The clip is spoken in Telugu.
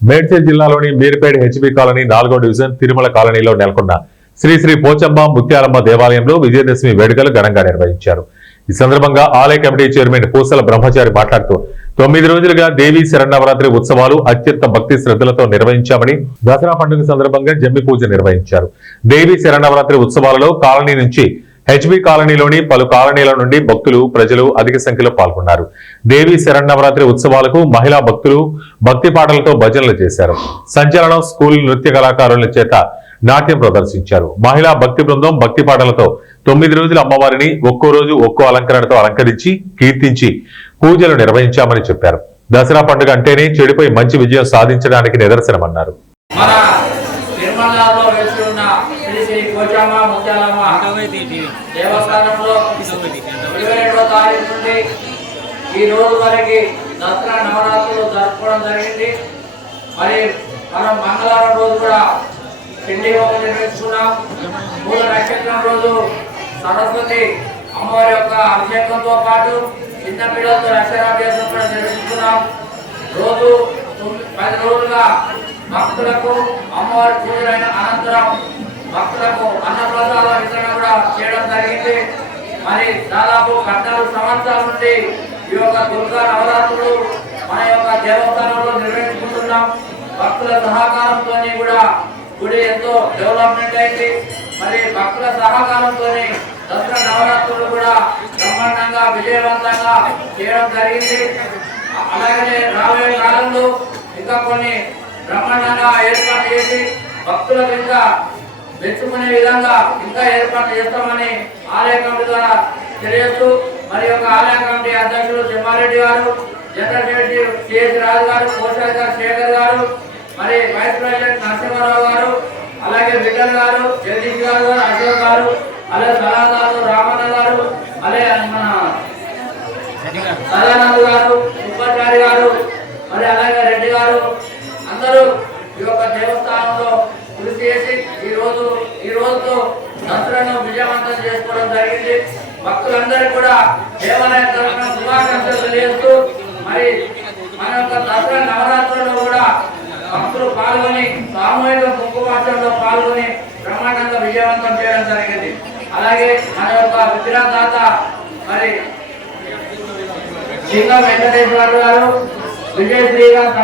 మేడ్చల్ జిల్లాలోని మీర్పేట్ హెచ్బీ కాలనీ 4వ డివిజన్ తిరుమల కాలనీలో నెలకొన్న శ్రీ శ్రీ పోచమ్మ ముత్యాలమ్మ దేవాలయంలో విజయదశమి వేడుకలు ఘనంగా నిర్వహించారు. ఈ సందర్భంగా ఆలయ కమిటీ చైర్మన్ పూసల బ్రహ్మచారి మాట్లాడుతూ 9 రోజులుగా దేవీ శరన్నవరాత్రి ఉత్సవాలు అత్యంత భక్తి శ్రద్ధలతో నిర్వహించామని, దసరా పండుగ సందర్భంగా జమ్మి పూజ నిర్వహించారు. దేవీ శరన్నవరాత్రి ఉత్సవాలలో కాలనీ నుంచి హెచ్బీ కాలనీలోని పలు కాలనీల నుండి భక్తులు ప్రజలు అధిక సంఖ్యలో పాల్గొన్నారు. దేవీ శరన్నవరాత్రి ఉత్సవాలకు మహిళా భక్తులు భక్తి పాటలతో భజనలు చేశారు. సంచలనం స్కూల్ నృత్య కళాకారుల చేత నాట్యం ప్రదర్శించారు. మహిళా భక్తి బృందం భక్తి పాటలతో 9 రోజుల అమ్మవారిని ఒక్కో రోజు ఒక్కో అలంకరణతో అలంకరించి కీర్తించి పూజలు నిర్వహించామని చెప్పారు. దసరా పండుగ అంటేనే చెడుపై మంచి విజయం సాధించడానికి నిదర్శనమన్నారు. దేవస్థానంలో 22వ తారీఖు నుండి ఈ రోజు వరకు దసరా నవరాత్రులు జరుపుకోవడం జరిగింది. మరి మనం మంగళవారం రోజు కూడా పిండి హోమం నిర్వహించుకున్నాం. మూల నక్షత్రం రోజు సరస్వతి అమ్మవారి యొక్క అభిషేకంతో పాటు చిన్న పిల్లలతో అక్షరాభ్యాసం కూడా నిర్వహించుకున్నాం. రోజు 10 రోజులుగా భక్తులకు అమ్మవారి పూజలైన అనంతరం భక్తులకు అన్నప్రసాద వితరణ కూడా చేయడం జరిగింది. మరి దాదాపు 14 సంవత్సరాల నుండి ఈ యొక్క దుర్గా నవరాత్రులు మన యొక్క దేవస్థానంలో నిర్వహించుకుంటున్నాం. భక్తుల సహకారంతో కూడా గుడి ఎంతో డెవలప్మెంట్ అయింది. మరి భక్తుల సహకారంతో దసరా నవరాత్రులు కూడా బ్రహ్మాండంగా విజయవంతంగా చేయడం జరిగింది. అలాగే రాబోయే కాలంలో ఇంకా కొన్ని బ్రహ్మాండంగా ఏర్పాటు చేసి భక్తులకు ఇంకా మెచ్చుకునే విధంగా ఇంకా ఏర్పాటు చేస్తామని ఆలయ కమిటీ ద్వారా తెలియజేస్తూ, మరి యొక్క ఆలయ కమిటీ అధ్యక్షులు తిమ్మారెడ్డి గారు, జనరల్ సెక్రటరీ సిఎస్ రాజు గారు, కోశాధికారి శేఖర్ గారు, మరి వైస్ ప్రెసిడెంట్ నరసింహారావు గారు, అలాగే విఠల్ గారు, జగదీష్ గారు, అశోక్ గారు, అలాగే సలహాదారు రామన్న గారు, అలాగే మన సదానంద్ గారు, ఉపాచారి గారు, మరి అలాగే రెడ్డి గారు అందరూ ఈ యొక్క దేవస్థానంలో కృషి చేసి ఈ రోజుతో దసరాను విజయవంతం చేసుకోవడం జరిగింది. భక్తులందరూ కూడా దేవాలయ తరఫున శుభాకాంక్షలు తెలియజేస్తూ, మరి మన యొక్క దసరా నవరాత్రుల్లో కూడా భక్తులు పాల్గొని సామూహిక కుంకుమార్చనలో పాల్గొని బ్రహ్మాండంగా విజయవంతం చేయడం జరిగింది. అలాగే మన యొక్క విగ్రహదాత మరి సింగ వెంకటేశ్వర గారు, విజయశ్రీ గారు